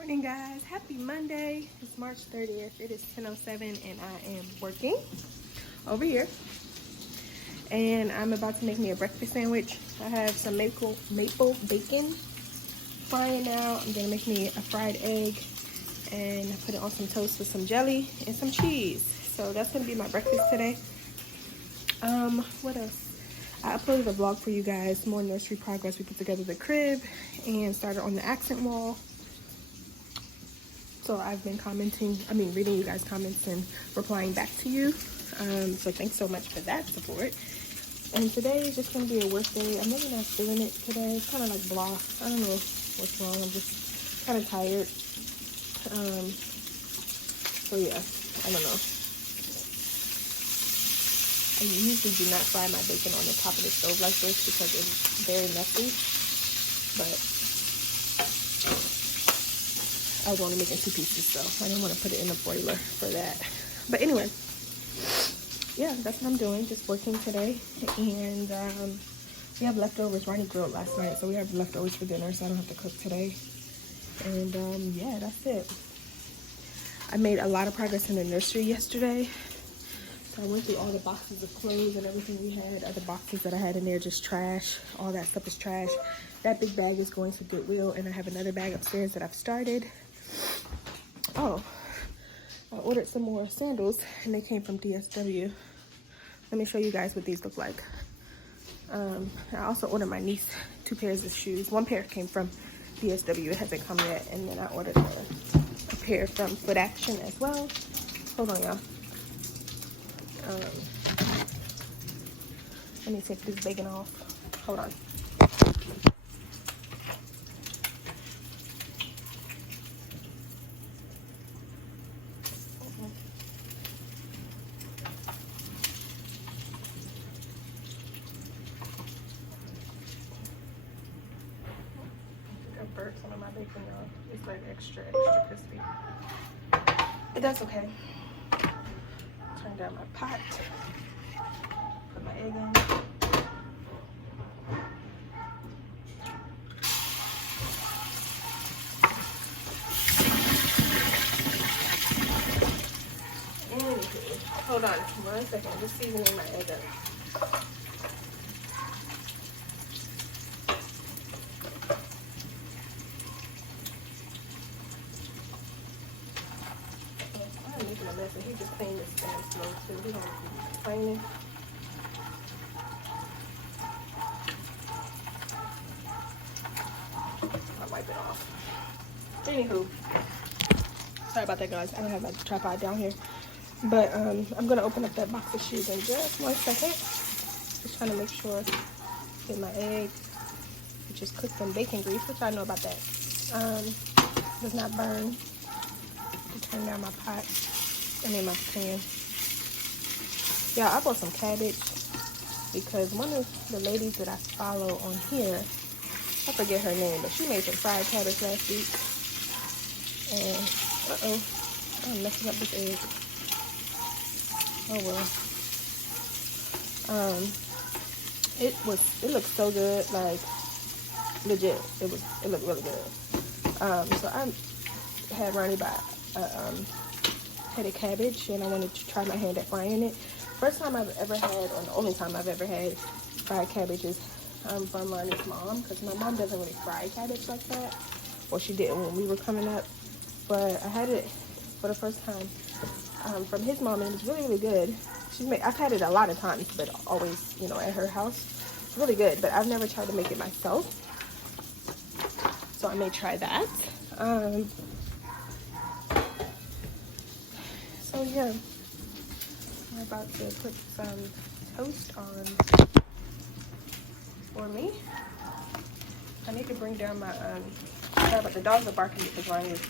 Morning, guys. Happy Monday. It's March 30th. It is 10:07 and I am working over here, and I'm about to make me a breakfast sandwich. I have some maple bacon frying now. I'm gonna make me a fried egg and put it on some toast with some jelly and some cheese. So that's gonna be my breakfast today. What else? I uploaded a vlog for you guys, more nursery progress. We put together the crib and started on the accent wall. So I've been reading you guys' comments and replying back to you. So thanks so much for that support. And today is just gonna be a work day. I'm really not feeling it today. It's kind of like blah. I don't know what's wrong. I'm just kind of tired. So yeah, I don't know. I usually do not fry my bacon on the top of the stove like this because it's very messy. But I was only making 2 pieces, so I didn't want to put it in the broiler for that. But anyway, yeah, that's what I'm doing, just working today. And we have leftovers. Ronnie grilled last night, so we have leftovers for dinner, so I don't have to cook today. And yeah, that's it. I made a lot of progress in the nursery yesterday. So I went through all the boxes of clothes and everything we had. Other boxes that I had in there, just trash. All that stuff is trash. That big bag is going to Goodwill, and I have another bag upstairs that I've started. Oh, I ordered some more sandals, and they came from DSW. Let me show you guys what these look like. I also ordered my niece 2 pairs of shoes. 1 pair came from DSW. It hasn't come yet. And then I ordered a pair from Foot Action as well. Hold on, y'all. Let me take this bacon off. Hold on. Burnt some of my bacon, y'all. It's like extra crispy. But that's okay. Turn down my pot. Put my egg in. Hold on 1 second. I'm just seasoning my egg up. He just cleaned this stand slow too. He don't be complaining. I'll wipe it off. Anywho, sorry about that, guys. I don't have my tripod down here. But I'm gonna open up that box of shoes in just 1 second. Just trying to make sure get my egg, which is cooked in bacon grease, which I know about that. Does not burn. Turn down my pot. And in my pan. Yeah, I bought some cabbage because one of the ladies that I follow on here, I forget her name, but she made some fried cabbage last week. And I'm messing up this egg. Oh well. It looked so good, like legit. It looked really good. So I had Ronnie buy headed cabbage, and I wanted to try my hand at frying it. First time I've ever had, or the only time I've ever had fried cabbage is from Ronnie's mom, because my mom doesn't really fry cabbage like that, or she didn't when we were coming up. But I had it for the first time from his mom, and it was really, really good. I've had it a lot of times, but always, at her house. It's really good, but I've never tried to make it myself, so I may try that. So yeah, we're about to put some toast on for me. I need to bring down my, sorry about the dogs are barking because Ronnie is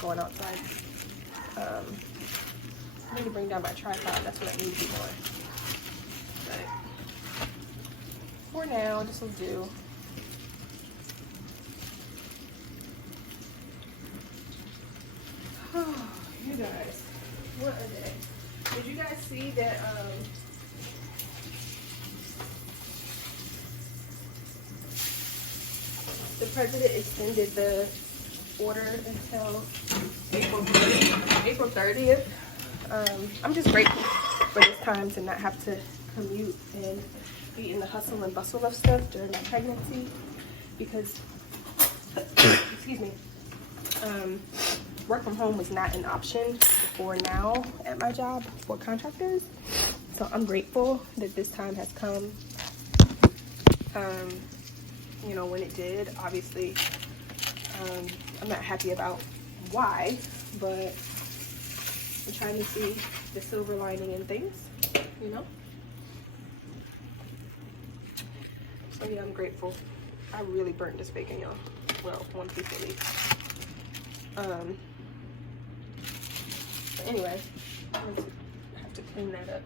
going outside. I need to bring down my tripod, that's what I need to be doing. But for now, this will do. Oh, you guys. What a day. Did you guys see that the president extended the order until April 30th. I'm just grateful for this time to not have to commute and be in the hustle and bustle of stuff during my pregnancy, because excuse me, work from home was not an option before now at my job for contractors. So I'm grateful that this time has come, you know, when it did. Obviously, I'm not happy about why, but I'm trying to see the silver lining in things, you know? So yeah, I'm grateful. I really burnt this bacon, y'all. Well, one piece at least. But anyway, I have to clean that up.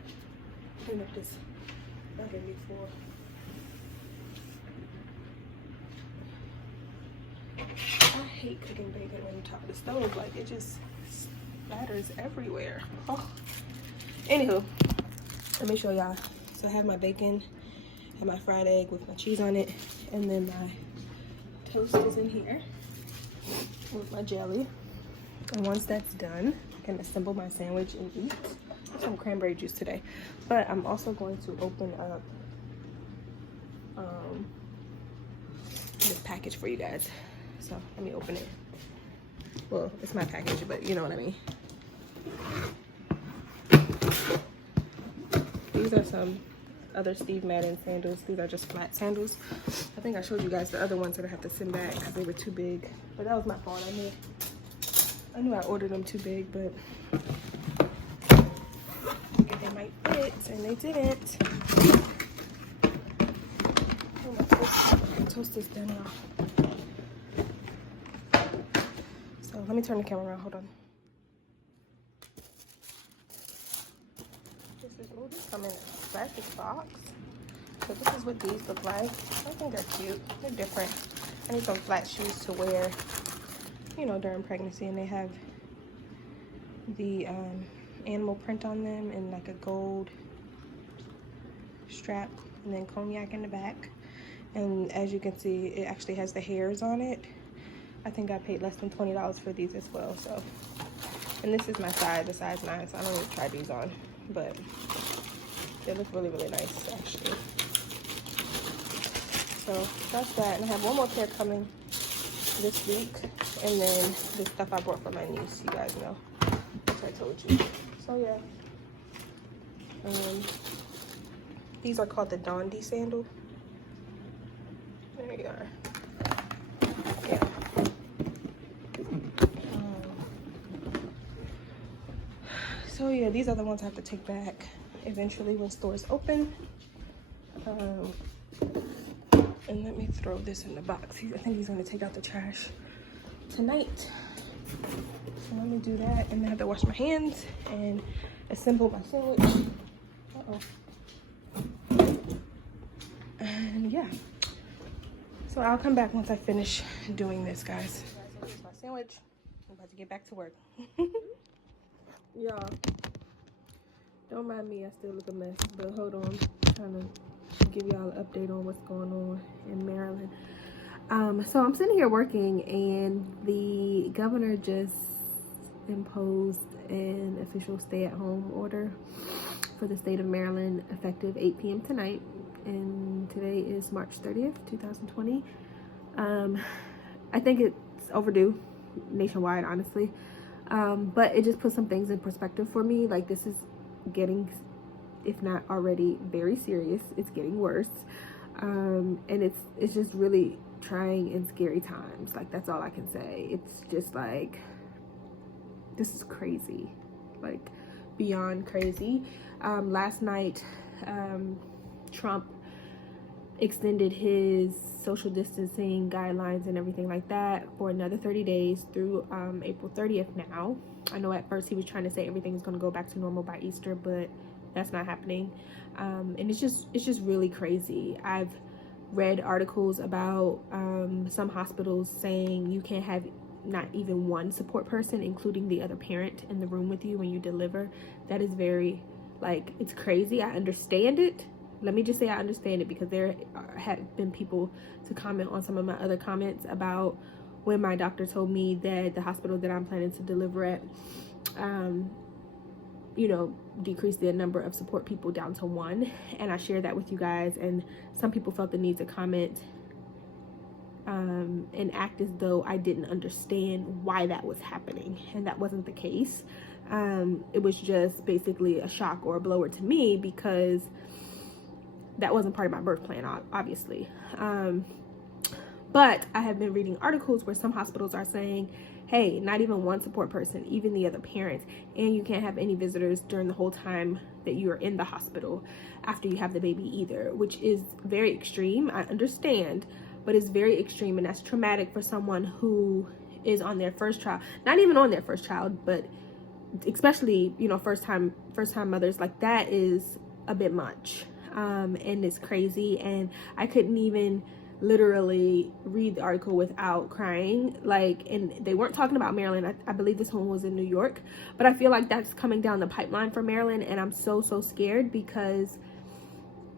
Clean up this burgundy floor. I hate cooking bacon on top of the stove. Like, it just splatters everywhere. Oh. Anywho, let me show y'all. So I have my bacon, I have my fried egg with my cheese on it, and then my toast is in here with my jelly. And once that's done, I can assemble my sandwich and eat. Some cranberry juice today, but I'm also going to open up this package for you guys. So let me open it. Well, it's my package, but you know what I mean. These are some other Steve Madden sandals. These are just flat sandals. I think I showed you guys the other ones that I have to send back because they were too big, but that was my fault. I knew I ordered them too big, but they might fit, and they didn't. Oh, my toast is done now. So let me turn the camera around. Hold on. These come in a plastic box. So this is what these look like. I think they're cute. They're different. I need some flat shoes to wear, you know, during pregnancy, and they have the animal print on them and like a gold strap, and then cognac in the back. And as you can see, it actually has the hairs on it. I think I paid less than $20 for these as well. So, and this is my size, the size 9, so I don't need to try these on, but they look really, really nice actually. So that's that, and I have one more pair coming this week, and then the stuff I brought for my niece, you guys know, which I told you. So yeah, these are called the Dondi sandal. There you are. Yeah. So yeah, these are the ones I have to take back eventually when stores open. And let me throw this in the box. I think he's gonna take out the trash tonight. So let me do that, and then I have to wash my hands and assemble my sandwich. And yeah. So I'll come back once I finish doing this, guys. So here's my sandwich. I'm about to get back to work. Y'all, don't mind me, I still look a mess, but hold on. I'm trying to give y'all an update on what's going on in Maryland. So I'm sitting here working, and the governor just imposed an official stay-at-home order for the state of Maryland effective 8 p.m. tonight, and today is March 30th, 2020. I think it's overdue nationwide, honestly, but it just puts some things in perspective for me. Like, this is getting, if not already, very serious. It's getting worse, and it's just really trying and scary times. Like, that's all I can say. It's just like, this is crazy, like beyond crazy. Last night, Trump extended his social distancing guidelines and everything like that for another 30 days through April 30th now. I know at first he was trying to say everything's going to go back to normal by Easter, but that's not happening. And it's just really crazy. I've read articles about some hospitals saying you can't have not even one support person, including the other parent, in the room with you when you deliver. That is very, like, it's crazy. I understand it. Let me just say I understand it, because there have been people to comment on some of my other comments about when my doctor told me that the hospital that I'm planning to deliver at, you know, decrease the number of support people down to 1. And I shared that with you guys, and some people felt the need to comment and act as though I didn't understand why that was happening, and that wasn't the case. It was just basically a shock or a blower to me, because that wasn't part of my birth plan, obviously. But I have been reading articles where some hospitals are saying, hey, not even one support person, even the other parent, and you can't have any visitors during the whole time that you are in the hospital after you have the baby either, which is very extreme. I understand, but it's very extreme, and that's traumatic for someone who is on their first child, not even on their first child, but especially, you know, first time mothers. Like, that is a bit much, and it's crazy. And I couldn't even literally read the article without crying. Like, and they weren't talking about Maryland. I believe this one was in New York, but I feel like that's coming down the pipeline for Maryland, and I'm so scared, because,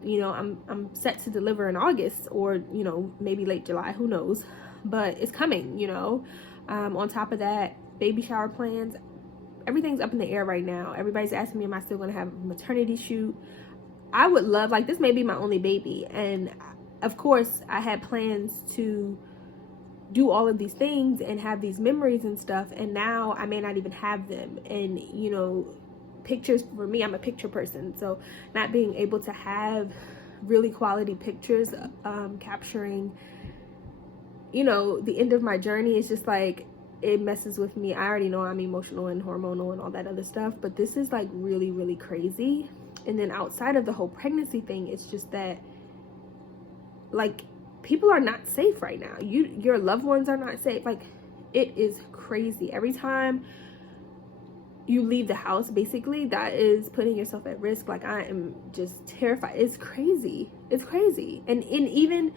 you know, I'm set to deliver in August, or, you know, maybe late July, who knows, but it's coming, you know. On top of that, baby shower plans, everything's up in the air right now. Everybody's asking me, am I still going to have a maternity shoot? I would love, like, this may be my only baby, and of course I had plans to do all of these things and have these memories and stuff, and now I may not even have them. And, you know, pictures, for me, I'm a picture person, so not being able to have really quality pictures capturing, you know, the end of my journey is just like, it messes with me. I already know I'm emotional and hormonal and all that other stuff, but this is like really crazy. And then outside of the whole pregnancy thing, it's just that, like, people are not safe right now. Your loved ones are not safe. Like, it is crazy. Every time you leave the house, basically, that is putting yourself at risk. Like, I am just terrified. It's crazy. It's crazy. And even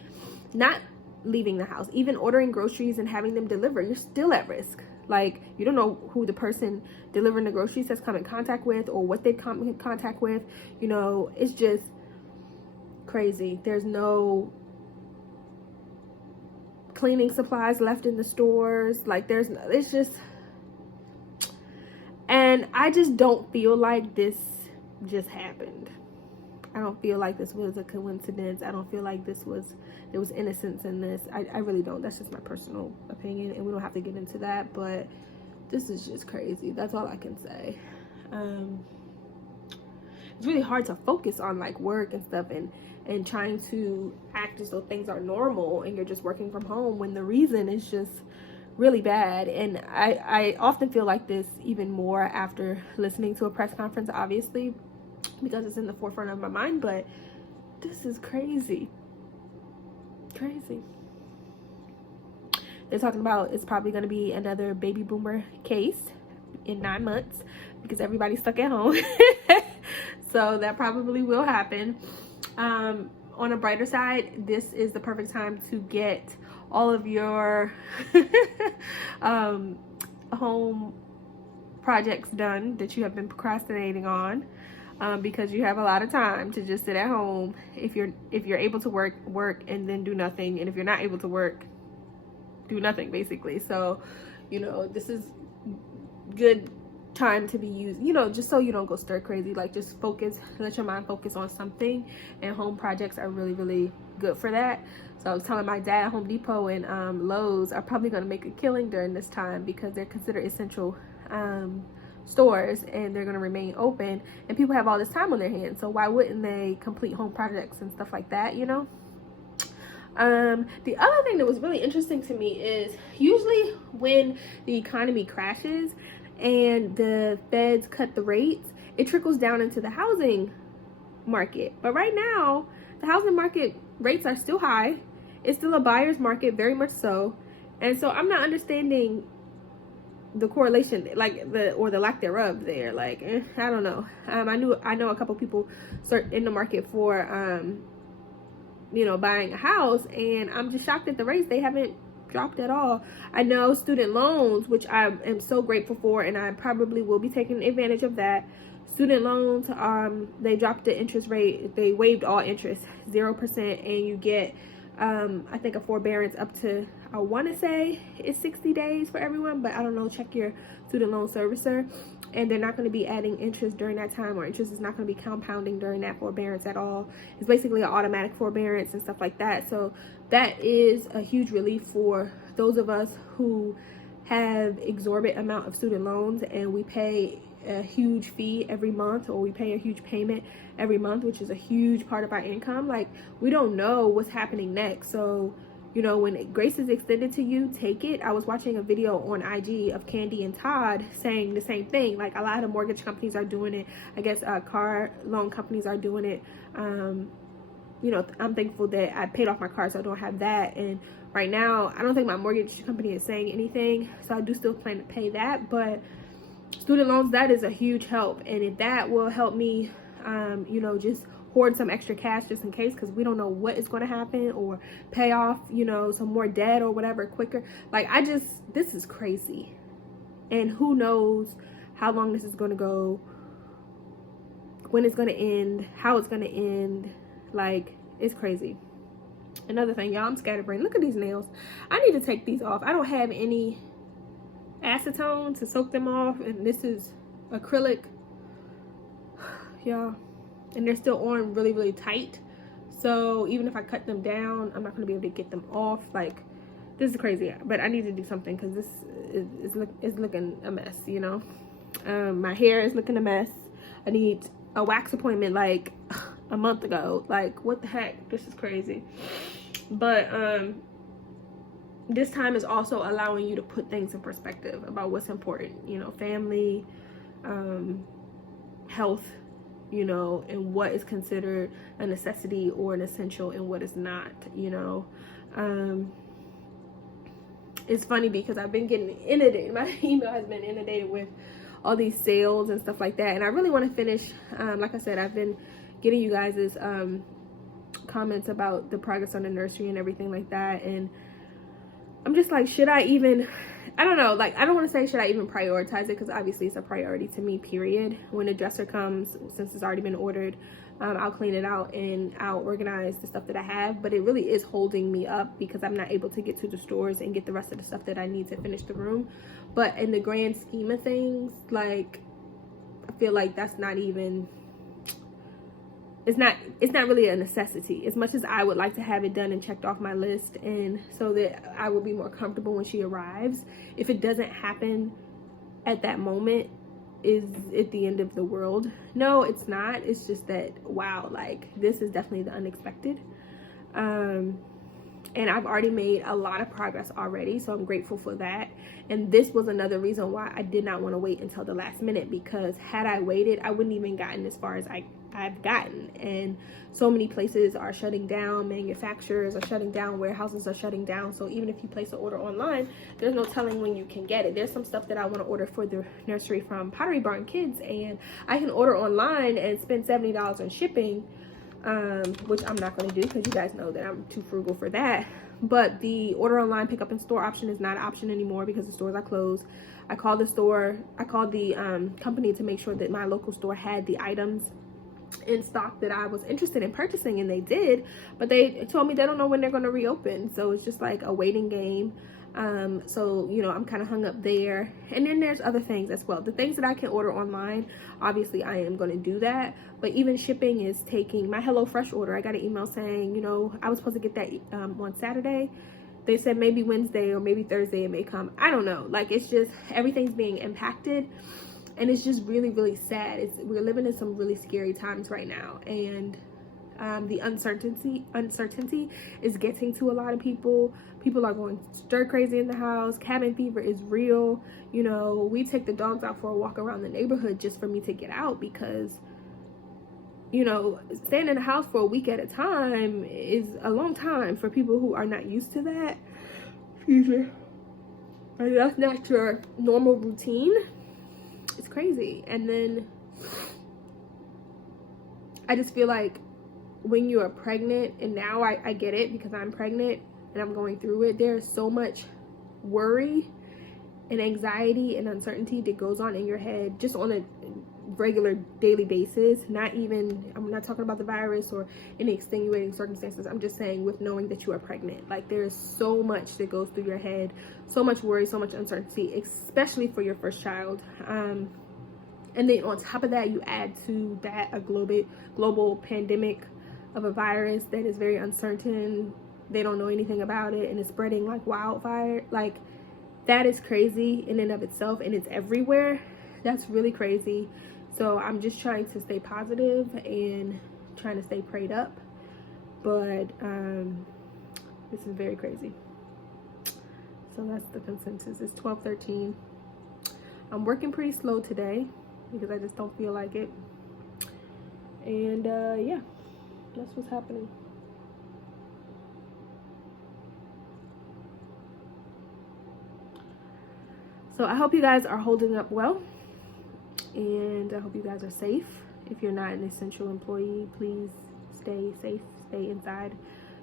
not leaving the house, even ordering groceries and having them deliver, you're still at risk. Like, you don't know who the person delivering the groceries has come in contact with, or what they've come in contact with. You know, it's just crazy. There's no cleaning supplies left in the stores. Like, it's just, and I just don't feel like this just happened. I don't feel like this was a coincidence. I don't feel like there was innocence in this. I really don't. That's just my personal opinion, and we don't have to get into that, but this is just crazy. That's all I can say. It's really hard to focus on, like, work and stuff, and trying to act as though things are normal and you're just working from home, when the reason is just really bad. And I often feel like this even more after listening to a press conference, obviously, because it's in the forefront of my mind. But this is crazy. They're talking about it's probably going to be another baby boomer case in 9 months, because everybody's stuck at home. So that probably will happen. On a brighter side, this is the perfect time to get all of your home projects done that you have been procrastinating on, because you have a lot of time to just sit at home. If you're able to work and then do nothing, and if you're not able to work, do nothing, basically. So, you know, this is good time to be used, you know, just so you don't go stir crazy. Like, just focus, let your mind focus on something, and home projects are really good for that. So I was telling my dad, Home Depot and Lowe's are probably going to make a killing during this time, because they're considered essential stores, and they're going to remain open, and people have all this time on their hands, so why wouldn't they complete home projects and stuff like that, you know? The other thing that was really interesting to me is, usually when the economy crashes and the feds cut the rates, it trickles down into the housing market. But right now, the housing market rates are still high. It's still a buyer's market, very much so. And so I'm not understanding the correlation, like, the lack thereof there. Like, I don't know. I know a couple people in the market for you know, buying a house, and I'm just shocked at the rates. They haven't dropped at all. I know student loans, which I am so grateful for, and I probably will be taking advantage of that. Student loans, they dropped the interest rate. They waived all interest, 0%, and you get I think a forbearance up to, I want to say it's 60 days for everyone, but I don't know, check your student loan servicer. And they're not going to be adding interest during that time, or interest is not going to be compounding during that forbearance at all. It's basically an automatic forbearance and stuff like that. So that is a huge relief for those of us who have exorbitant amount of student loans and we pay a huge fee every month, or we pay a huge payment every month, which is a huge part of our income. Like, we don't know what's happening next. So, you know, when grace is extended to you, take it. I was watching a video on IG of Candy and Todd saying the same thing. Like, a lot of mortgage companies are doing it. I guess car loan companies are doing it. You know, I'm thankful that I paid off my car, so I don't have that. And right now, I don't think my mortgage company is saying anything, so I do still plan to pay that. But student loans, that is a huge help. And if that will help me, you know, just hoard some extra cash just in case, because we don't know what is going to happen, or pay off, you know, some more debt or whatever quicker. Like, this is crazy. And who knows how long this is going to go, when it's going to end, how it's going to end. Like, it's crazy. Another thing, y'all, I'm scatterbrained. Look at these nails. I need to take these off. I don't have any acetone to soak them off, and this is acrylic, y'all, and they're still on really, really tight. So even if I cut them down, I'm not going to be able to get them off. Like, this is crazy. But I need to do something, because this is looking a mess, you know. My hair is looking a mess. I need a wax appointment like a month ago. Like, what the heck? This is crazy. But this time is also allowing you to put things in perspective about what's important, you know, family, health, you know, and what is considered a necessity or an essential and what is not, you know. It's funny because I've been getting inundated. My email has been inundated with all these sales and stuff like that, and I really want to finish. Like I said, I've been getting you guys' comments about the progress on the nursery and everything like that, and I'm just like, should I even, I don't know, like, I don't want to say should I even prioritize it, because obviously it's a priority to me, period. When the dresser comes, since it's already been ordered, I'll clean it out and I'll organize the stuff that I have. But it really is holding me up because I'm not able to get to the stores and get the rest of the stuff that I need to finish the room. But in the grand scheme of things, like, I feel like that's not even, it's not really a necessity, as much as I would like to have it done and checked off my list, and so that I will be more comfortable when she arrives. If it doesn't happen at that moment, is it the end of the world? No, it's not. It's just that, wow, like, this is definitely the unexpected. And I've already made a lot of progress already, so I'm grateful for that. And this was another reason why I did not want to wait until the last minute, because had I waited, I wouldn't even gotten as far as I've gotten. And so many places are shutting down, manufacturers are shutting down, warehouses are shutting down. So even if you place an order online, there's no telling when you can get it. There's some stuff that I want to order for the nursery from Pottery Barn Kids, and I can order online and spend $70 on shipping, which I'm not going to do, because you guys know that I'm too frugal for that. But the order online, pick up in store option is not an option anymore because the stores are closed. I called the company to make sure that my local store had the items in stock that I was interested in purchasing, and they did, but they told me they don't know when they're going to reopen. So it's just like a waiting game. So, you know, I'm kind of hung up there. And then there's other things as well. The things that I can order online, obviously I am going to do that. But even shipping is taking my HelloFresh order. I got an email saying, you know, I was supposed to get that on Saturday. They said maybe Wednesday or maybe Thursday it may come. I don't know. Like, it's just, everything's being impacted. And it's just really, really sad. We're living in some really scary times right now. And the uncertainty is getting to a lot of people. People are going stir crazy in the house. Cabin fever is real. You know, we take the dogs out for a walk around the neighborhood just for me to get out, because, you know, staying in the house for a week at a time is a long time for people who are not used to that. Excuse me. And that's not your normal routine. It's crazy. And then I just feel like when you are pregnant, and now I get it because I'm pregnant and I'm going through it, there's so much worry and anxiety and uncertainty that goes on in your head just on a regular daily basis. Not even, I'm not talking about the virus or any extenuating circumstances. I'm just saying with knowing that you are pregnant. Like, there's so much that goes through your head, so much worry, so much uncertainty, especially for your first child. And then on top of that, you add to that a global pandemic of a virus that is very uncertain. They don't know anything about it, and it's spreading like wildfire. Like, that is crazy in and of itself, and it's everywhere. That's really crazy. So I'm just trying to stay positive and trying to stay prayed up. But this is very crazy. So that's the consensus. It's 12:13. I'm working pretty slow today because I just don't feel like it. And yeah, that's what's happening. So I hope you guys are holding up well, and I hope you guys are safe. If you're not an essential employee, please stay safe, stay inside.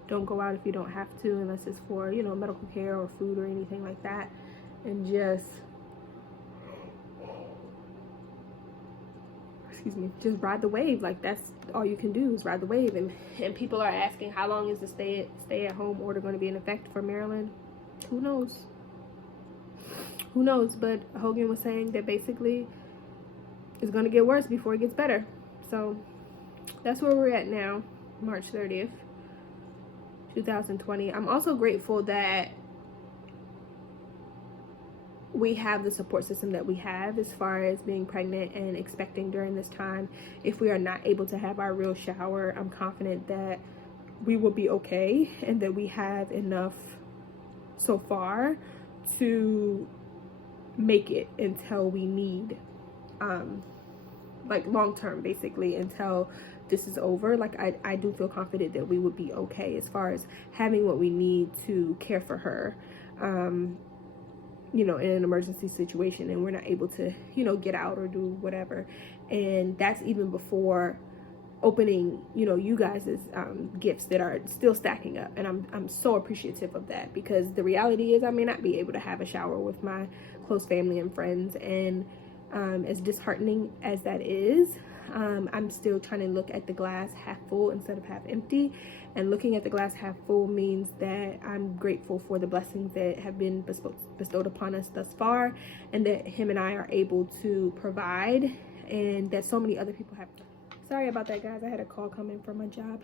Don't go out if you don't have to, unless it's for, you know, medical care or food or anything like that. And just, excuse me, just ride the wave. Like, that's all you can do is ride the wave. And people are asking, how long is the stay at home order going to be in effect for Maryland? Who knows? Who knows? But Hogan was saying that basically it's going to get worse before it gets better. So that's where we're at now, March 30th, 2020. I'm also grateful that we have the support system that we have as far as being pregnant and expecting during this time. If we are not able to have our real shower, I'm confident that we will be okay, and that we have enough so far to make it until we need, like, long term, basically, until this is over. Like, I do feel confident that we would be okay as far as having what we need to care for her, you know, in an emergency situation, and we're not able to, you know, get out or do whatever. And that's even before opening, you know, you guys' gifts that are still stacking up. And I'm so appreciative of that, because the reality is I may not be able to have a shower with my close family and friends, and as disheartening as that is, I'm still trying to look at the glass half full instead of half empty. And looking at the glass half full means that I'm grateful for the blessings that have been bestowed upon us thus far, and that him and I are able to provide, and that so many other people have. Sorry about that, guys. I had a call coming from my job.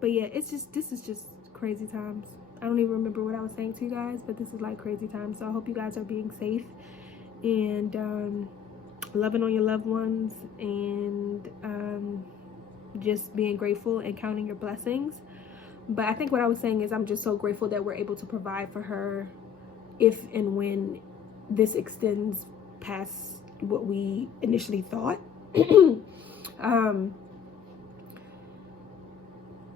But yeah, this is just crazy times. I don't even remember what I was saying to you guys, but this is like crazy times. So I hope you guys are being safe and loving on your loved ones, and just being grateful and counting your blessings. But I think what I was saying is I'm just so grateful that we're able to provide for her if and when this extends past what we initially thought.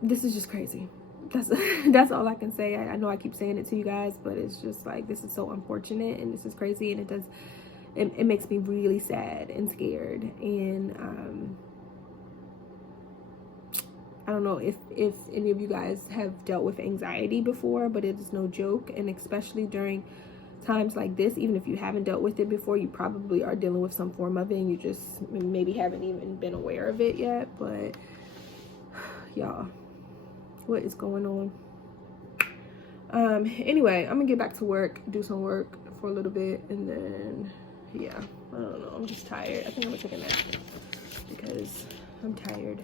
This is just crazy. That's all I can say. I know I keep saying it to you guys, but it's just like, this is so unfortunate, and this is crazy, and it makes me really sad and scared. And I don't know if any of you guys have dealt with anxiety before, but it is no joke. And especially during times like this, even if you haven't dealt with it before, you probably are dealing with some form of it, and you just maybe haven't even been aware of it yet. But y'all, what is going on? Anyway, I'm gonna get back to work, do some work for a little bit, and then yeah, I don't know, I'm just tired. I think I'm gonna take a nap because I'm tired.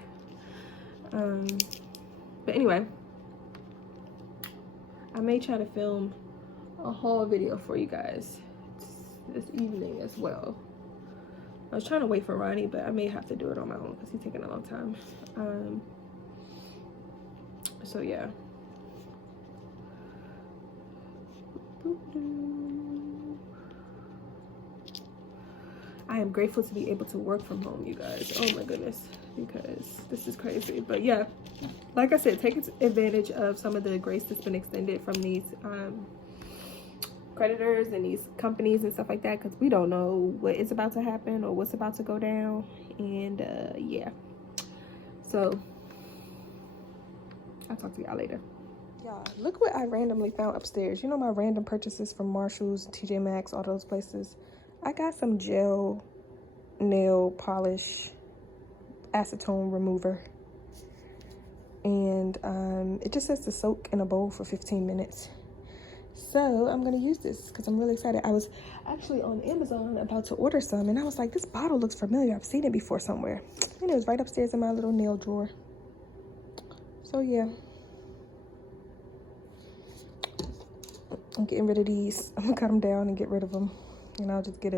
But anyway, I may try to film a haul video for you guys this evening as well. I was trying to wait for Ronnie, but I may have to do it on my own because he's taking a long time. So yeah. I am grateful to be able to work from home, you guys. Oh my goodness, because this is crazy. But yeah, like I said, take advantage of some of the grace that's been extended from these creditors and these companies and stuff like that, because we don't know what is about to happen or what's about to go down. And yeah, so I'll talk to y'all later. Y'all, look what I randomly found upstairs. You know, my random purchases from Marshall's, TJ Maxx, all those places. I got some gel nail polish acetone remover, and it just says to soak in a bowl for 15 minutes. So I'm gonna use this because I'm really excited. I was actually on Amazon about to order some, and I was like, this bottle looks familiar. I've seen it before somewhere, and it was right upstairs in my little nail drawer. So yeah, I'm getting rid of these. I'm gonna cut them down and get rid of them, and I'll just get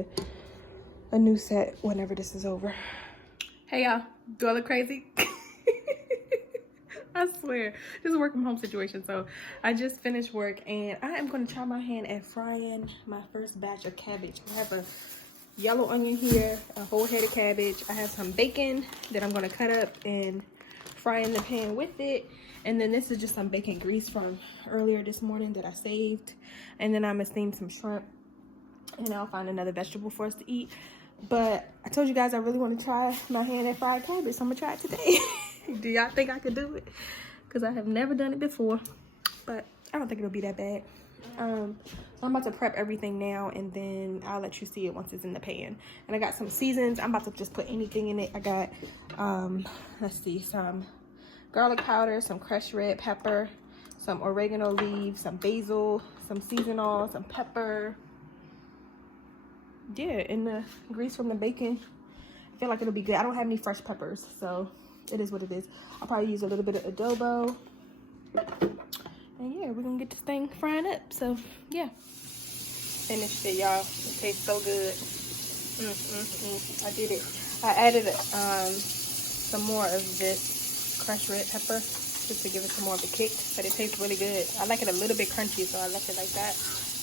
a new set whenever this is over. Hey y'all, do I look crazy? I swear, this is a work from home situation. So I just finished work, and I am going to try my hand at frying my first batch of cabbage. I have a yellow onion here, a whole head of cabbage. I have some bacon that I'm going to cut up and fry in the pan with it. And then this is just some bacon grease from earlier this morning that I saved. And then I'm going to steam some shrimp, and I'll find another vegetable for us to eat. But I told you guys I really want to try my hand at fried cabbage, so I'm going to try it today. Do y'all think I could do it? Because I have never done it before, but I don't think it'll be that bad. So I'm about to prep everything now, and then I'll let you see it once it's in the pan. And I got some seasons. I'm about to just put anything in it. I got, let's see, some garlic powder, some crushed red pepper, some oregano leaves, some basil, some seasonal, some pepper. Yeah, and the grease from the bacon. I feel like it'll be good. I don't have any fresh peppers, so it is what it is. I'll probably use a little bit of adobo. And yeah, we're gonna get this thing frying up. So yeah. Finished it, y'all. It tastes so good. I did it. I added some more of this crushed red pepper just to give it some more of a kick. But it tastes really good. I like it a little bit crunchy, so I left it like that.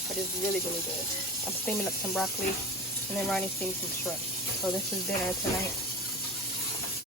But it's really, really good. I'm steaming up some broccoli, and then Ronnie steamed some shrimp. So this is dinner tonight.